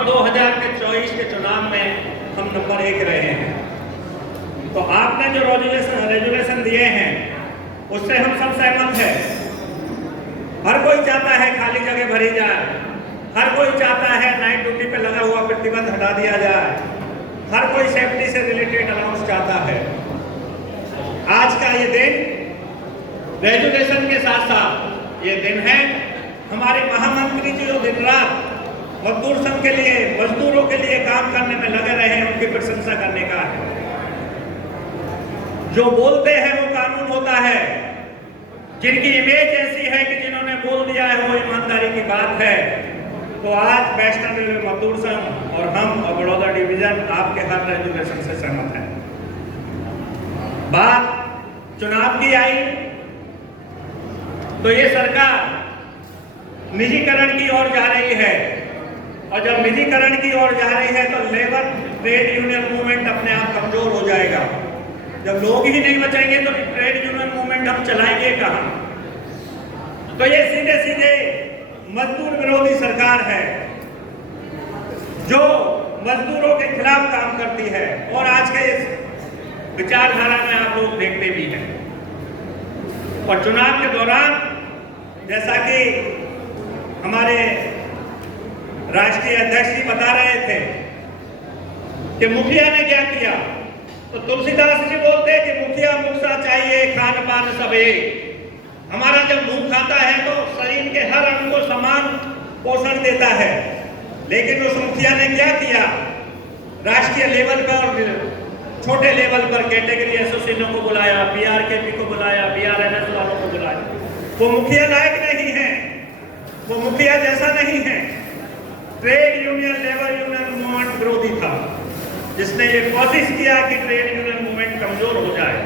और 2024 के चुनाव में हम नंबर 1 रहे हैं। तो आपने जो रेजुलेशन दिए हैं उससे हम सब सहमत हैं। हर कोई चाहता है खाली जगह भरी जाए, हर कोई चाहता है नाइट ड्यूटी पे लगा हुआ प्रतिबंध हटा दिया जाए, हर कोई सेफ्टी से रिलेटेड अनाउंस चाहता है। आज का ये दिन रेजुलेशन के साथ साथ ये दिन है हमारे महामंत्री जी जो दिन रात मजदूर संघ के लिए, मजदूरों के लिए काम करने में लगे रहे हैं, उनकी प्रशंसा करने का है। जो बोलते हैं वो कानून होता है, जिनकी इमेज ऐसी है कि जिन्होंने बोल दिया है वो ईमानदारी की बात है। तो आज वेस्टर्न रेलवे मजदूर संघ और हम और बड़ौदा डिवीजन आपके हर रेजुलेशन से सहमत है। बात चुनाव की आई तो ये सरकार निजीकरण की ओर जा रही है, और जब निजीकरण की ओर जा रही है तो लेबर ट्रेड यूनियन मूवमेंट अपने आप कमजोर हो जाएगा। जब लोग ही नहीं बचेंगे तो ट्रेड यूनियन मूवमेंट हम चलाएंगे कहां? तो ये सीधे सीधे मजदूर विरोधी सरकार है जो मजदूरों के खिलाफ काम करती है, और आज के इस विचारधारा में आप लोग देखते भी हैं। और चुनाव के दौरान जैसा कि हमारे राष्ट्रीय अध्यक्ष जी बता रहे थे कि मुखिया ने क्या किया, तो तुलसीदास जी बोलते कि मुखिया मुखसा चाहिए खान पान सब एक। हमारा जब मुंह खाता है तो शरीर के हर अंग को समान पोषण देता है, लेकिन उस मुखिया ने क्या किया, राष्ट्रीय लेवल पर और छोटे लेवल पर कैटेगरी एसोसिएशनों को बुलाया, बीआरकेपी को बुलाया, बीआरएनएस वालों को बुलाया। वो मुखिया लायक नहीं है, वो मुखिया जैसा नहीं है। Trade union, labour union movement विरोधी था, जिसने ये कोशिश किया कि ट्रेड यूनियन मूवमेंट कमजोर हो जाए।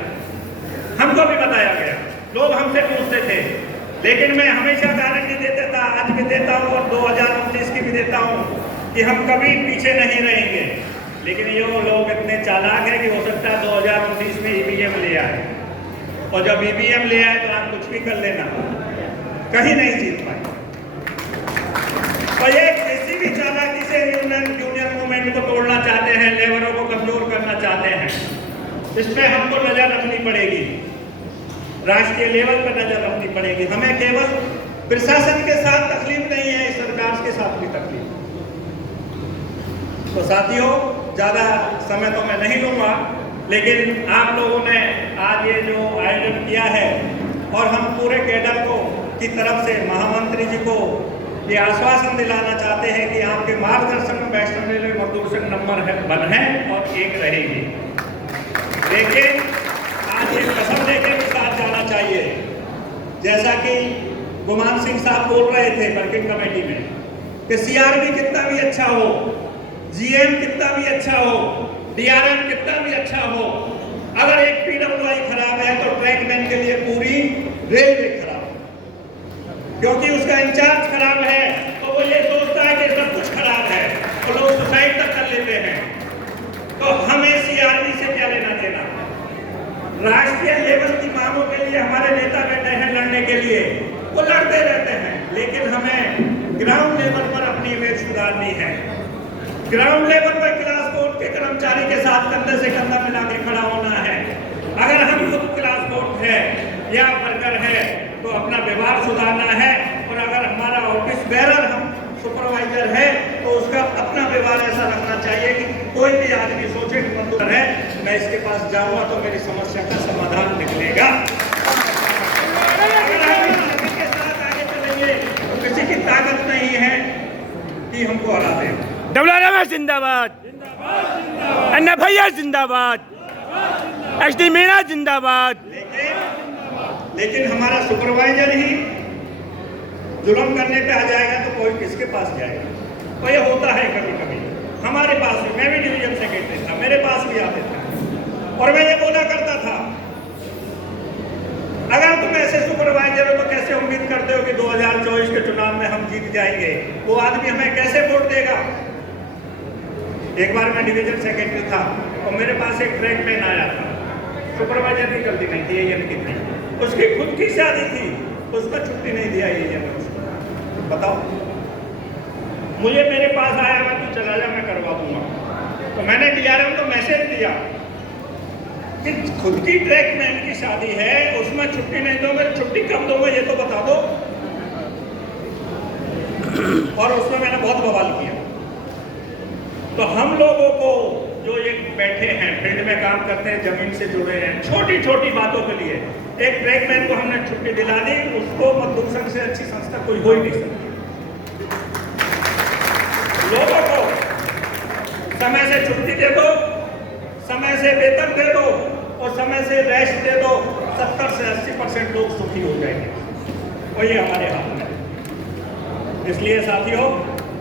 हमको भी बताया गया, लोग हमसे पूछते थे, लेकिन मैं हमेशा गारंटी देता था, आज भी देता हूँ और 2029 की भी देता हूँ कि हम कभी पीछे नहीं रहेंगे। लेकिन ये लोग इतने चालाक है कि हो सकता है 2029 में ईवीएम ले आए, और जब ईवीएम ले आए तो आप कुछ भी कर लेना, कहीं नहीं जीत पाए। और ये किसी भी चालाकी से यूनियन मूवमेंट को तोड़ना चाहते हैं, लेबरों को कमजोर करना चाहते हैं। इस पर हमको नजर रखनी पड़ेगी, राष्ट्रीय लेवल पर नजर रखनी पड़ेगी। हमें केवल प्रशासन के साथ तकलीफ नहीं है, इस सरकार के साथ भी तकलीफ। तो साथियों, ज्यादा समय तो मैं नहीं लूंगा, लेकिन आप लोगों ने आज ये जो आयोजन किया है, और हम पूरे कैडर को की तरफ से महामंत्री जी को ये आश्वासन दिलाना चाहते हैं कि आपके मार्गदर्शन में वेस्टर्न रेलवे मजदूर संघ नंबर 1 है और 1 रहेगी। लेकिन आज ये कसम लेके भी साथ जाना चाहिए, जैसा कि गुमान सिंह साहब बोल रहे थे वर्किंग कमेटी में कि सीआरबी कितना भी अच्छा हो, जीएम कितना भी अच्छा हो, डीआरएम कितना भी अच्छा हो, अगर एक पीडब्ल्यूआई खराब है तो ट्रैकमैन के लिए पूरी रेलवे खराब, क्योंकि उसका इंचार्ज खराब है तो वो ये सोचता है कि सब कुछ खराब है, तो लोग सुसाइड तक कर लेते हैं। तो हमें सीआरबी से क्या लेना देना? राष्ट्रीय लेवल की मांगों के लिए हमारे नेता बैठे हैं लड़ने के लिए, वो लड़ते रहते हैं, लेकिन हमें ग्राउंड लेवल पर अपनी इमेज सुधारनी है। ग्राउंड लेवल पर क्लास कोर्ट के कर्मचारी के साथ कंधे से कंधा मिला के खड़ा होना है। अगर हम खुद क्लास कोर्ट है या वर्कर है तो अपना व्यवहार सुधारना है, और अगर हमारा ऑफिस बेरर हम सुपरवाइजर है तो उसका अपना व्यवहार ऐसा रखना चाहिए कि कोई भी आदमी सोचे कि मजदूर है, मैं इसके पास जाऊंगा तो मेरी समस्या का समाधान निकलेगा। अगर हम के साथ आगे चलेंगे तो किसी की ताकत नहीं है कि हमको हरा दे। डबल जिंदाबाद, अन्ना भैया जिंदाबाद, एसडी मीणा जिंदाबाद। लेकिन हमारा सुपरवाइजर ही जुल्म करने पे आ जाएगा तो कोई किसके पास जाएगा? तो ये होता है कभी कभी हमारे पास भी। मैं भी डिवीजन सेक्रेटरी था, मेरे पास भी आते थे, और मैं ये बोला करता था, अगर तुम ऐसे सुपरवाइजर हो तो कैसे उम्मीद करते हो कि 2024 के चुनाव में हम जीत जाएंगे? वो आदमी हमें कैसे वोट देगा? एक बार मैं डिवीजन सेक्रेटरी था और मेरे पास एक ट्रैकमैन आया था, सुपरवाइजर की गलती नहीं थी, ये की थी, उसकी खुद की शादी थी, उसका छुट्टी नहीं दिया ये उसको। बताओ, मुझे मेरे पास आया, मैं चला जा, मैं करवा दूंगा। तो मैंने डीआरएम को मैसेज दिया कि खुद की ट्रैकमैन की शादी है, उसमें छुट्टी नहीं दोगे, छुट्टी कब दोगे ये तो बता दो। और उसमें मैंने बहुत बवाल किया। तो हम लोगों को जो ये बैठे हैं, फील्ड में काम करते हैं, जमीन से जुड़े हैं, छोटी छोटी बातों के लिए एक ट्रैकमैन को हमने छुट्टी दिला दी, उसको मजदूर संघ से अच्छी संस्था कोई हो ही नहीं सकती। लोगों को समय से छुट्टी दे दो, समय से वेतन दे दो और समय से रेस्ट दे दो, 70 से 80% लोग सुखी हो जाएंगे। और ये हमारे हाथ में है। इसलिए साथियों,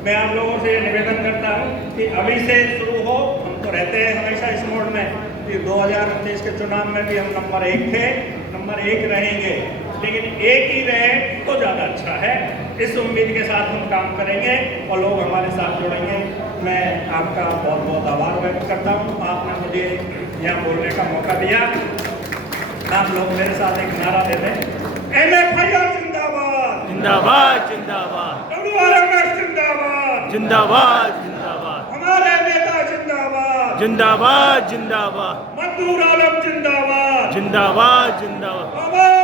मैं आप लोगों से निवेदन करता हूं कि अभी से शुरू हो। हम तो रहते हैं हमेशा इस मोड में कि 2019 के चुनाव में भी हम नंबर 1 थे, नंबर 1 रहेंगे, लेकिन एक ही रहे तो ज़्यादा अच्छा है। इस उम्मीद के साथ हम काम करेंगे और लोग हमारे साथ जुड़ेंगे। मैं आपका बहुत बहुत आभार व्यक्त करता हूँ, आपने मुझे यहाँ बोलने का मौका दिया। आप लोग मेरे साथ एक नारा दे दें, MFIR जिंदाबाद, जिंदाबाद जिंदाबाद WRMS जिंदाबाद, जिंदाबाद जिंदाबाद, हमारे नेता जिंदाबाद, जिंदाबाद जिंदाबाद, मजदूर आलम जिंदाबाद, जिंदाबाद जिंदाबाद। आवाज